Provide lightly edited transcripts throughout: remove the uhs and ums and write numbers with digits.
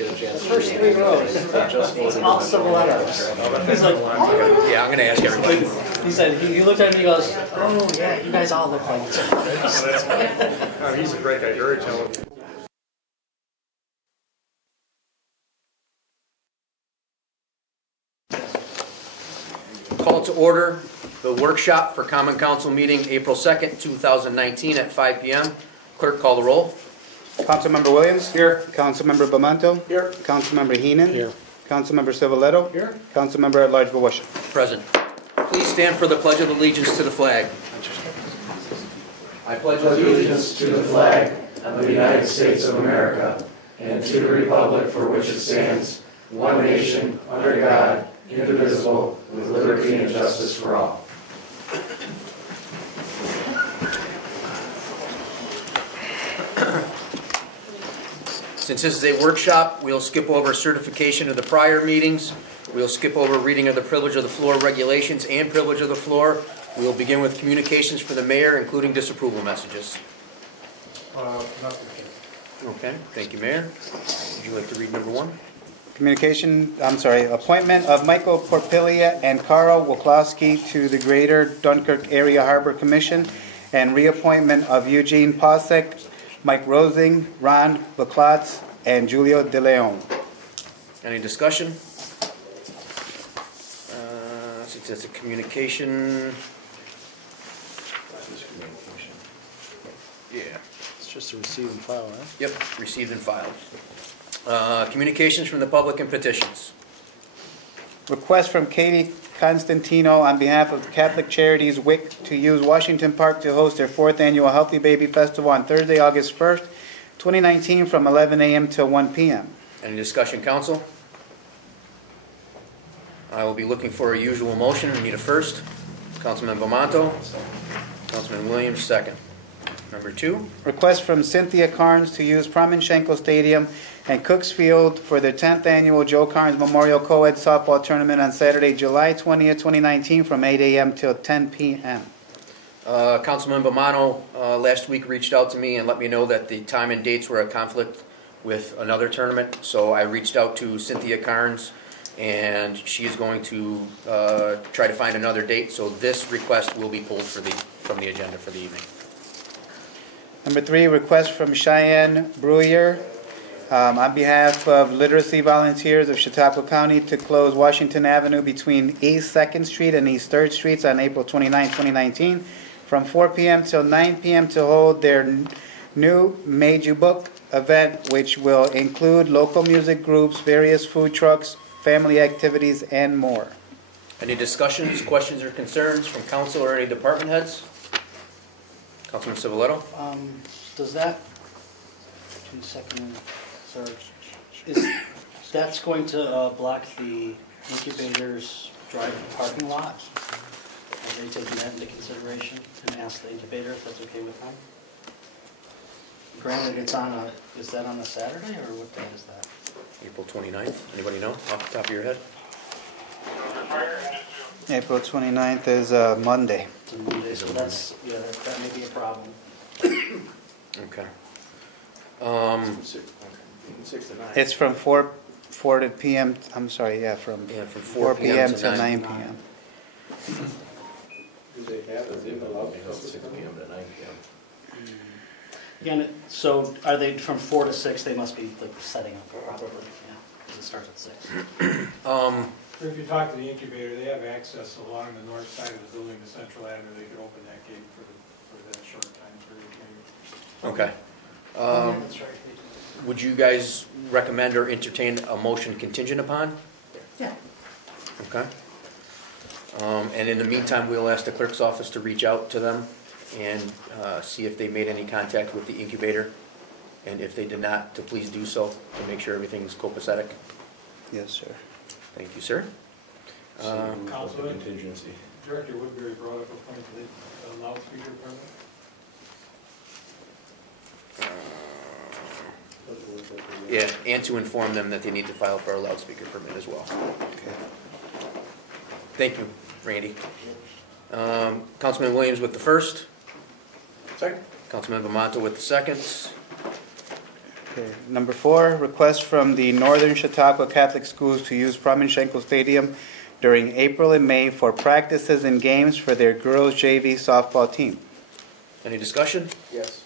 get a chance. First 3 rows. It's all civil letters. He's like, oh. Yeah, I'm going to ask everybody. He said, he looked at me and he goes, oh yeah, you guys all look like civil letters. He's a great guy, very talented. Call to order the workshop for Common Council meeting April 2nd, 2019 at 5 p.m. Clerk, call the roll. Councilmember Williams? Here. Councilmember Bamanto? Here. Councilmember Heenan? Here. Councilmember Civiletto? Here. Councilmember at Large Bawusha. Present. Please stand for the Pledge of Allegiance to the flag. I pledge allegiance to the flag of the United States of America and to the republic for which it stands, one nation, under God, indivisible, with liberty and justice for all. Since this is a workshop, we'll skip over certification of the prior meetings. We'll skip over reading of the privilege of the floor regulations and privilege of the floor. We'll begin with communications for the mayor, including disapproval messages. Nothing. Okay, thank you, Mayor. Would you like to read number 1? Appointment of Michael Porpiglia and Carl Woklowski to the Greater Dunkirk Area Harbor Commission, and reappointment of Eugene Posek, Mike Rosing, Ron Baclatz, and Julio De Leon. Any discussion? Since that's a communication. Yeah. It's just a receive and file, huh? Yep, received and filed. Communications from the public and petitions. Request from Katie Constantino on behalf of Catholic Charities WIC to use Washington Park to host their 4th annual Healthy Baby Festival on Thursday, August 1st, 2019 from 11 a.m. till 1 p.m. Any discussion, council? I will be looking for a usual motion. We need a first. Councilman Bamanto. Councilman Williams, second. Number 2. Request from Cynthia Carnes to use Promenschenko Stadium and Cooks Field for their 10th annual Joe Carnes Memorial Co-ed Softball Tournament on Saturday, July 20th, 2019 from 8 a.m. till 10 p.m. Councilman Bamanto last week reached out to me and let me know that the time and dates were a conflict with another tournament. So I reached out to Cynthia Carnes, and she is going to try to find another date. So this request will be pulled from the agenda for the evening. Number 3, request from Cheyenne Brewer on behalf of literacy volunteers of Chautauqua County to close Washington Avenue between East 2nd Street and East 3rd Streets on April 29, 2019 from 4 p.m. till 9 p.m. to hold their new Made You Book event, which will include local music groups, various food trucks, family activities, and more. Any discussions, questions, or concerns from council or any department heads? Councilman Civiletto? Does that, 2 seconds, sir, that's going to block the incubator's drive parking lot? Are they taking that into consideration and ask the incubator if that's okay with them? Granted, is that on a Saturday or what day is that? April 29th. Anybody know off the top of your head? April 29th is Monday. It's a Monday, so that may be a problem. Okay. 6 to 9. It's from 4 to p.m. I'm sorry, from 4 p.m. to 9 p.m. Do they have it in the lobby? 6 p.m. to 9 p.m. Again, so are they from 4 to 6? They must be like setting up properly, yeah, because it starts at 6. If you talk to the incubator, they have access along the north side of the building to Central Avenue. They could open that gate for that short time period. Okay. That's right. Would you guys recommend or entertain a motion contingent upon? Yeah. Okay. And in the meantime, we'll ask the clerk's office to reach out to them and see if they made any contact with the incubator. And if they did not, to please do so to make sure everything's copacetic. Yes, sir. Thank you, sir. Councilman, Contingency. Director Woodbury brought up a point to the loudspeaker permit. Yeah, and to inform them that they need to file for a loudspeaker permit as well. Okay. Thank you, Randy. Councilman Williams with the first. Second. Councilman Bamanto with the seconds. Okay. Number 4, request from the Northern Chautauqua Catholic Schools to use Promenschenko Stadium during April and May for practices and games for their girls JV softball team. Any discussion? Yes.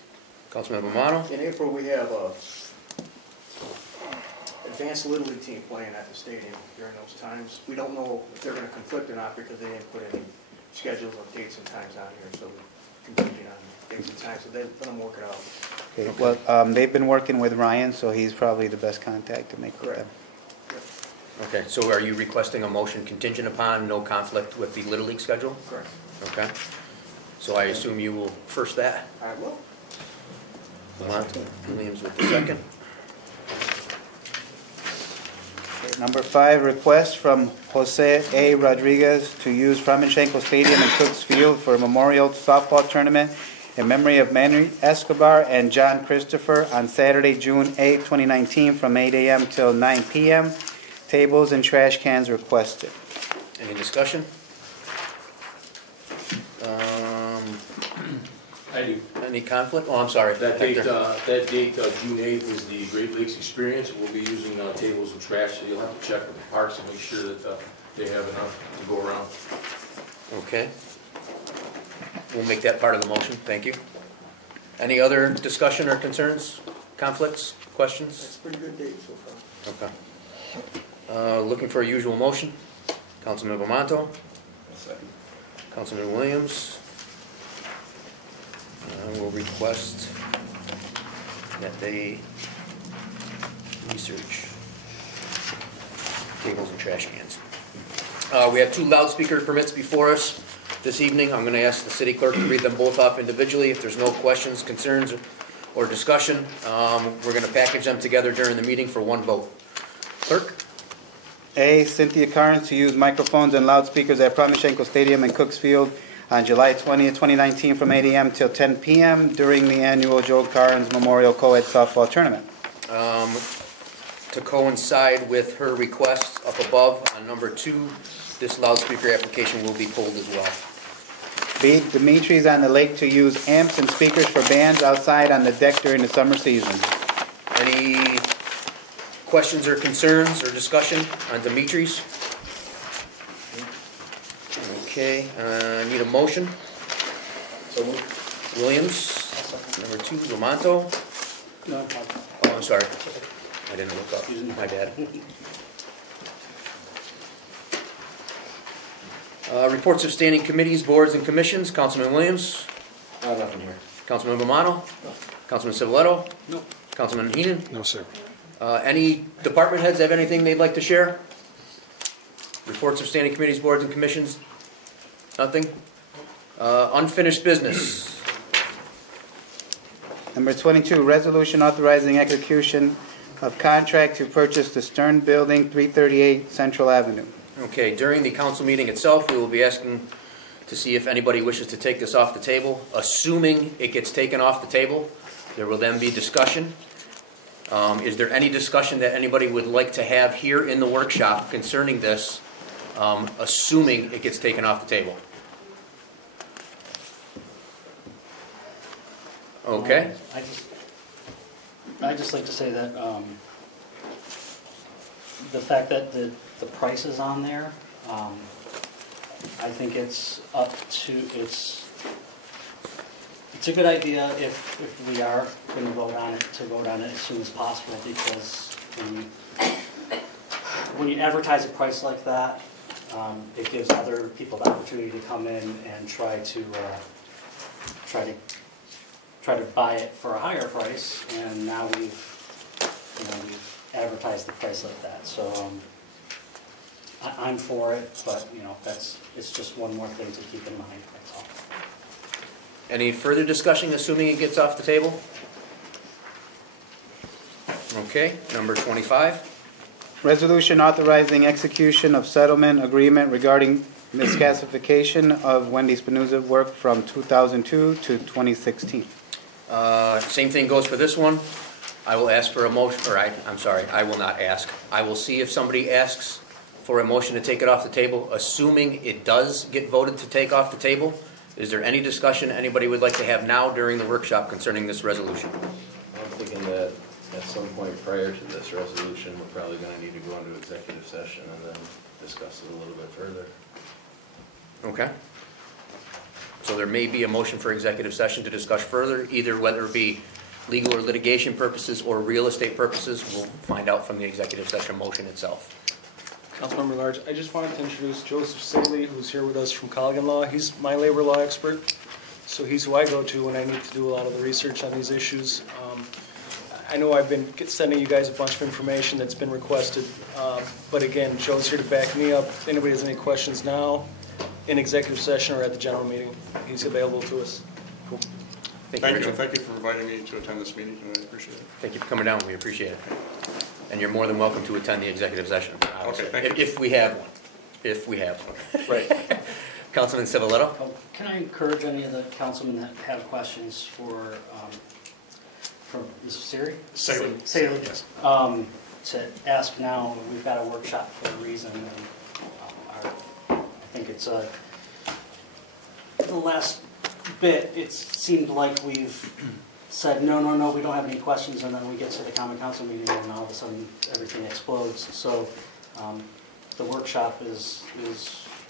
Councilmember Romano? In April, we have a advanced Little League team playing at the stadium during those times. We don't know if they're going to conflict or not because they didn't put any schedules of dates and times on here, so we continue on dates and times, so let them work it out. Okay. Well, they've been working with Ryan, so he's probably the best contact to make with them. Okay, so are you requesting a motion contingent upon no conflict with the Little League schedule? Correct. Okay. So I assume you will first that. I will. Monty Williams with the second. Okay. Number 5, request from Jose A. Rodriguez to use Promenschenko Stadium in Cooks Field for a memorial softball tournament in memory of Manny Escobar and John Christopher on Saturday, June 8, 2019 from 8 a.m. till 9 p.m. Tables and trash cans requested. Any discussion? I do. Any conflict? Oh, I'm sorry. That date, Hector. June 8th, is the Great Lakes Experience. We'll be using tables and trash, so you'll have to check with the parks and make sure that they have enough to go around. Okay. We'll make that part of the motion. Thank you. Any other discussion or concerns, conflicts, questions? It's a pretty good date so far. Okay. Looking for a usual motion. Councilmember Monto. Second. Councilman Williams. Will request that they research tables and trash cans. We have 2 loudspeaker permits before us this evening. I'm going to ask the city clerk to read them both off individually. If there's no questions, concerns, or discussion, we're going to package them together during the meeting for one vote. Clerk? A. Cynthia Carnes to use microphones and loudspeakers at Promenschenko Stadium in Cooks Field on July 20th, 2019 from 8 a.m. till 10 p.m. during the annual Joe Carnes Memorial Co-ed Softball Tournament. To coincide with her request up above on number 2, this loudspeaker application will be pulled as well. B. Dimitri's on the lake to use amps and speakers for bands outside on the deck during the summer season. Any questions or concerns or discussion on Dimitri's? Okay, need a motion. So we Williams. Number 2, Lamonto. No, Oh, I'm sorry. I didn't look up. My bad. Reports of standing committees, boards, and commissions. Councilman Williams. Nothing here. Councilman Bomano. Councilman Civiletto. No. Councilman Heenan. No, sir. Any department heads have anything they'd like to share? Reports of standing committees, boards, and commissions. Nothing. Unfinished business. Number 22, resolution authorizing execution of contract to purchase the Stern Building, 338 Central Avenue. Okay, during the council meeting itself, we will be asking to see if anybody wishes to take this off the table. Assuming it gets taken off the table, there will then be discussion. Is there any discussion that anybody would like to have here in the workshop concerning this, assuming it gets taken off the table? Okay. I just like to say that the fact that the price is on there, I think it's up to it's a good idea if we are going to vote on it as soon as possible, because when you advertise a price like that, it gives other people the opportunity to come in and try to buy it for a higher price, and now we've advertised the price like that. So I'm for it, but it's just one more thing to keep in mind. That's all. Any further discussion, assuming it gets off the table? Okay, number 25. Resolution authorizing execution of settlement agreement regarding misclassification of Wendy Spinoza work from 2002 to 2016. Same thing goes for this one. I will ask for a motion, or I'm sorry, I will not ask. I will see if somebody asks for a motion to take it off the table, assuming it does get voted to take off the table. Is there any discussion anybody would like to have now during the workshop concerning this resolution? I'm thinking that some point prior to this resolution, we're probably gonna need to go into executive session and then discuss it a little bit further. Okay. So there may be a motion for executive session to discuss further, either whether it be legal or litigation purposes or real estate purposes. We'll find out from the executive session motion itself. Councilmember Large, I just wanted to introduce Joseph Saley, who's here with us from Colligan Law. He's my labor law expert, so he's who I go to when I need to do a lot of the research on these issues. I know I've been sending you guys a bunch of information that's been requested, but again, Joe's here to back me up. If anybody has any questions now, in executive session or at the general meeting, he's available to us. Cool. Thank you. Thank you for inviting me to attend this meeting tonight. I appreciate it. Thank you for coming down. We appreciate it. And you're more than welcome to attend the executive session. Okay, thank you. If we have one. If we have one. Right. Councilman Civiletto? Can I encourage any of the councilmen that have questions for Mr. Siri? Saley. Yes. To ask now? We've got a workshop for a reason. And, I think it's the last bit. It seemed like we've said no, we don't have any questions, and then we get to the common council meeting, and all of a sudden everything explodes. So the workshop is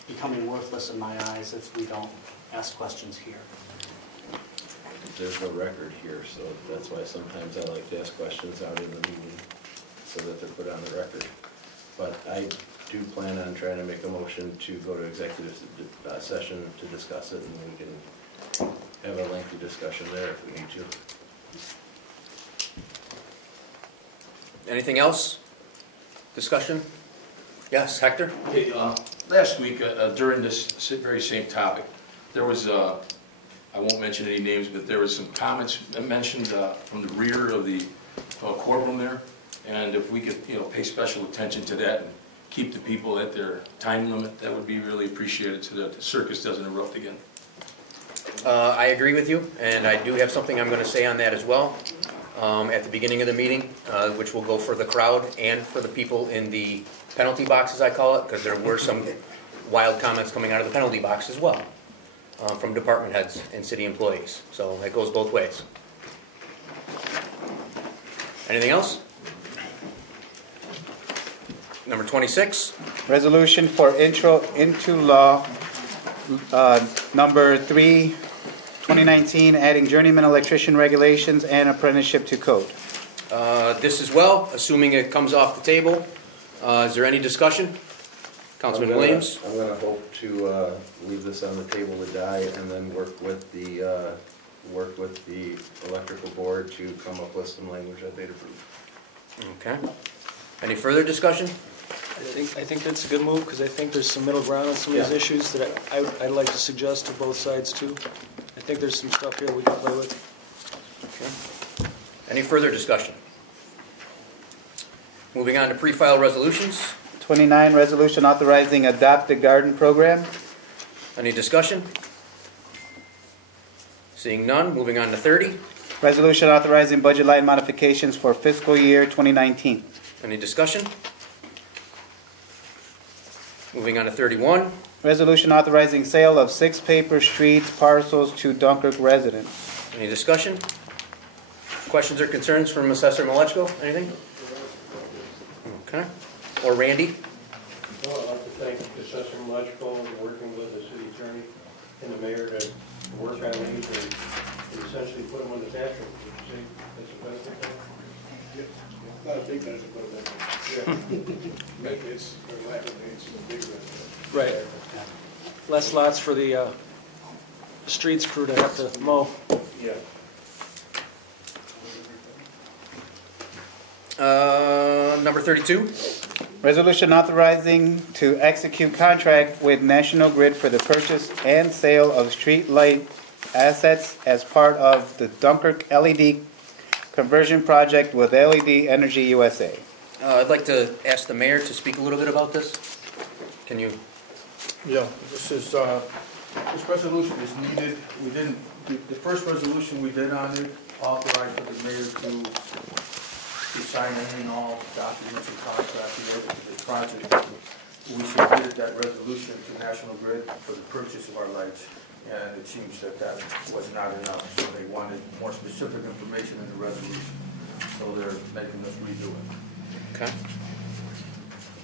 becoming worthless in my eyes if we don't ask questions here. There's no record here, so that's why sometimes I like to ask questions out in the meeting so that they're put on the record. But I do plan on trying to make a motion to go to executive session to discuss it, and we can have a lengthy discussion there if we need to. Anything else? Discussion? Yes, Hector? Okay, last week during this very same topic, there was, I won't mention any names, but there was some comments mentioned from the rear of the courtroom there. And if we could, pay special attention to that and keep the people at their time limit, that would be really appreciated so that the circus doesn't erupt again. I agree with you, and I do have something I'm going to say on that as well at the beginning of the meeting, which will go for the crowd and for the people in the penalty box, as I call it, because there were some wild comments coming out of the penalty box as well from department heads and city employees. So that goes both ways. Anything else? Number 26. Resolution for intro into law number 3, 2019, adding journeyman electrician regulations and apprenticeship to code. This as well, assuming it comes off the table. Is there any discussion? Councilman Williams? I'm going to hope to leave this on the table to die and then work with the electrical board to come up with some language that they'd approve. Okay. Any further discussion? I think that's a good move, because I think there's some middle ground on some of these issues that I'd like to suggest to both sides too. I think there's some stuff here we can play with. Okay. Any further discussion? Moving on to pre-file resolutions. 29, resolution authorizing Adopt a Garden program. Any discussion? Seeing none, moving on to 30. Resolution authorizing budget line modifications for fiscal year 2019. Any discussion? Moving on to 31. Resolution authorizing sale of 6 paper streets parcels to Dunkirk residents. Any discussion? Questions or concerns from Assessor Malechko? Anything? Okay. Or Randy? Well, I'd like to thank Assessor Malechko and working with the city attorney and the mayor to work on these and essentially put them on the tax roll. Would you say that's the best thing? Not a big benefit, but a benefit. Yeah. It's a big benefit. Right. Less lots for the streets crew to have to mow. Yeah. Number 32. Resolution authorizing to execute contract with National Grid for the purchase and sale of street light assets as part of the Dunkirk LED conversion project with LED Energy USA. I'd like to ask the mayor to speak a little bit about this. Can you? Yeah, this resolution is needed. The first resolution we did on it authorized for the mayor to sign any and all documents and contracts related to the project. We submitted that resolution to National Grid for the purchase of our lights, and it seems that was not enough, so they wanted more specific information in the resolution. so they're making us redo it. Okay.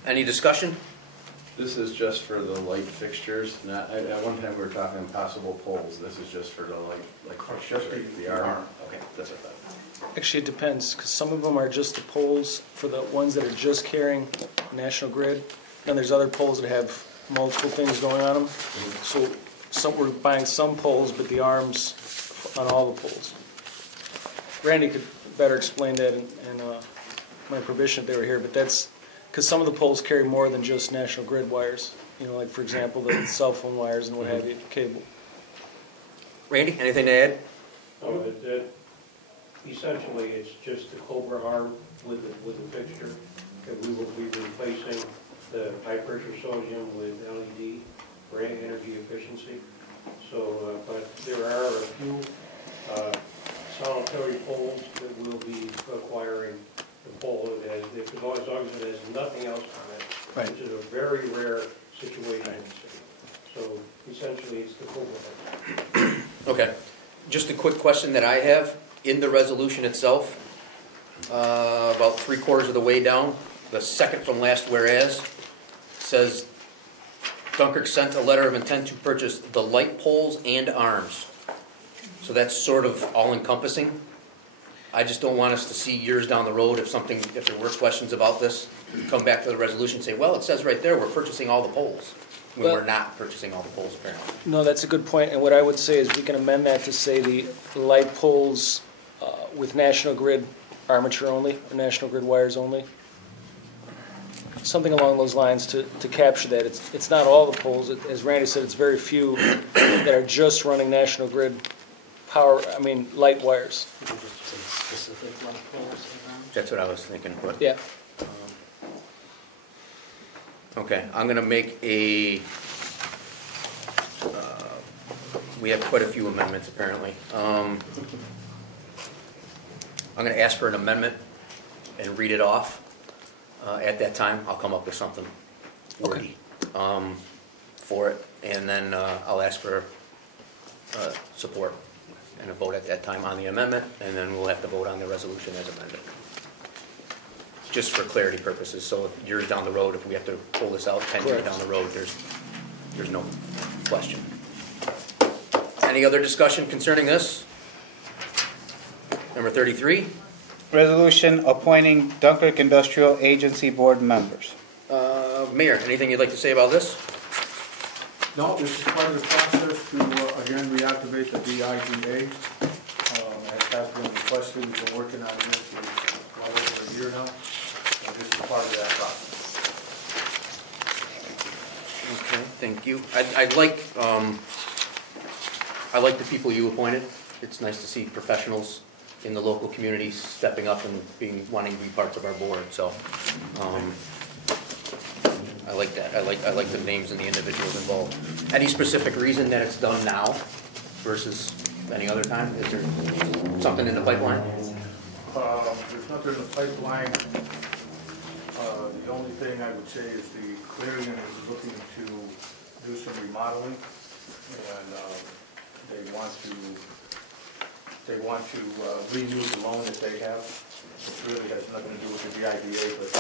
Any discussion? This is just for the light fixtures, not, at one time we were talking possible poles, this is just for the light, like fixtures, Just right? the The arm? arm. Okay, that's what I thought. Actually, it depends, because some of them are just the poles for the ones that are just carrying National Grid, and there's other poles that have multiple things going on them. So we're buying some poles, but the arms on all the poles. Randy could better explain that in my provision if they were here, but that's, because some of the poles carry more than just National Grid wires. You know, like for example, the cell phone wires and what have you, cable. Randy, anything to add? No, essentially, it's just the Cobra arm with the fixture, and we will be replacing the high-pressure sodium with LED for energy efficiency. So, but there are a few solitary poles that will be acquiring the pole as long as it has nothing else on it, Right. which is a very rare situation in the city. So essentially, it's the Cobra. Okay. Just a quick question that I have. In the resolution itself, about 3/4 of the way down, the second from last whereas, says Dunkirk sent a letter of intent to purchase the light poles and arms. So that's sort of all-encompassing. I just don't want us to see years down the road if there were questions about this, come back to the resolution and say, well, it says right there we're purchasing all the poles. When Well- we're not purchasing all the poles apparently. No, that's a good point, and what I would say is we can amend that to say the light poles with National Grid armature only, or National Grid wires only. Something along those lines to capture that. It's not all the poles, as Randy said, it's very few that are just running National Grid light wires. Specific light poles and arms? That's what I was thinking, but. Yeah. Okay, I'm gonna make we have quite a few amendments apparently. I'm gonna ask for an amendment and read it off. At that time, I'll come up with something wordy for it, and then I'll ask for support and a vote at that time on the amendment, and then we'll have to vote on the resolution as amended. Just for clarity purposes, so if years down the road, if we have to pull this out 10 years Correct. down the road, there's no question. Any other discussion concerning this? Number 33. Resolution appointing Dunkirk Industrial Agency Board members. Mayor, anything you'd like to say about this? No, this is part of the process to, again, reactivate the DIDA. As has been requested, we've been working on this for well over a year now. And this is part of that process. Okay, thank you. I like the people you appointed. It's nice to see professionals in the local community stepping up and wanting to be parts of our board. So, I like that. I like the names and the individuals involved. Any specific reason that it's done now versus any other time? Is there something in the pipeline? There's nothing in the pipeline. The only thing I would say is the Clarion is looking to do some remodeling, and they want to renew the loan that they have. It really has nothing to do with the DIDA, but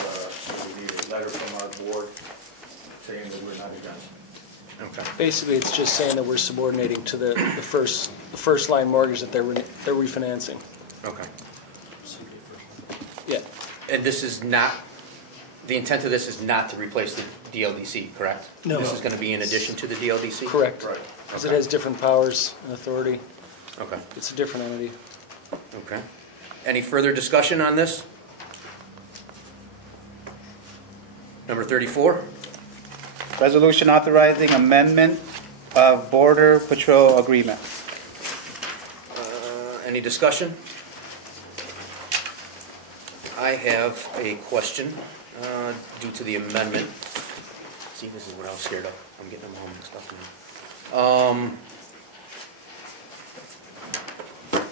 we need a letter from our board saying that we're not against it. Okay. Basically, it's just saying that we're subordinating to the first line mortgage that they're refinancing. Okay. Yeah. And this is not, the intent of this is not to replace the DLDC, correct? No. This is going to be in addition to the DLDC? Correct. Right. Because it has different powers and authority. Okay. It's a different entity. Okay. Any further discussion on this? Number 34. Resolution authorizing amendment of Border Patrol Agreement. Any discussion? I have a question due to the amendment. See, this is what I was scared of. I'm getting them all mixed up now.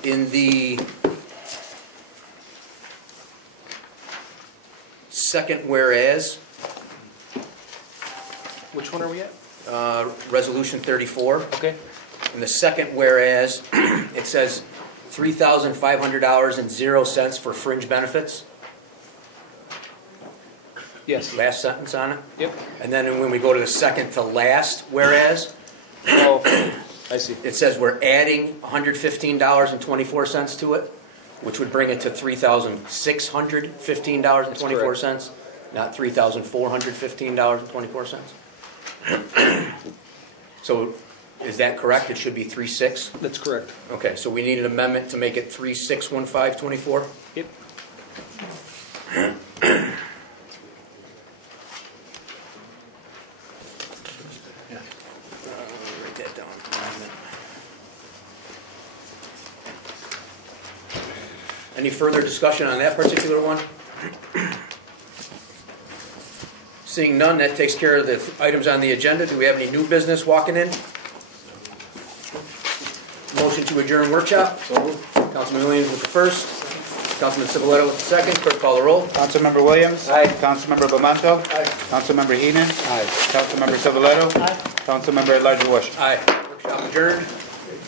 In the second whereas, Which one are we at? Resolution 34, Okay. in the second whereas, it says, $3,500.00 for fringe benefits. Yes. Last sentence on it. Yep. And then when we go to the second to last, whereas, Oh, I see. it says we're adding $115.24 to it, which would bring it to $3,615.24, not $3,415.24. So is that correct? It should be 3.6? That's correct. Okay, so we need an amendment to make it 3,615.24? Yep. Write that down. Any further discussion on that particular one? Seeing none, that takes care of the items on the agenda. Do we have any new business walking in? Motion to adjourn workshop. Councilman Williams with the first. Councilman Civiletto with the second. Clerk call the roll. Councilmember Williams? Aye. Councilmember Bamanto? Aye. Councilmember Heenan? Aye. Councilmember Civiletto? Aye. Councilmember at-large Washington? Aye. Workshop adjourned.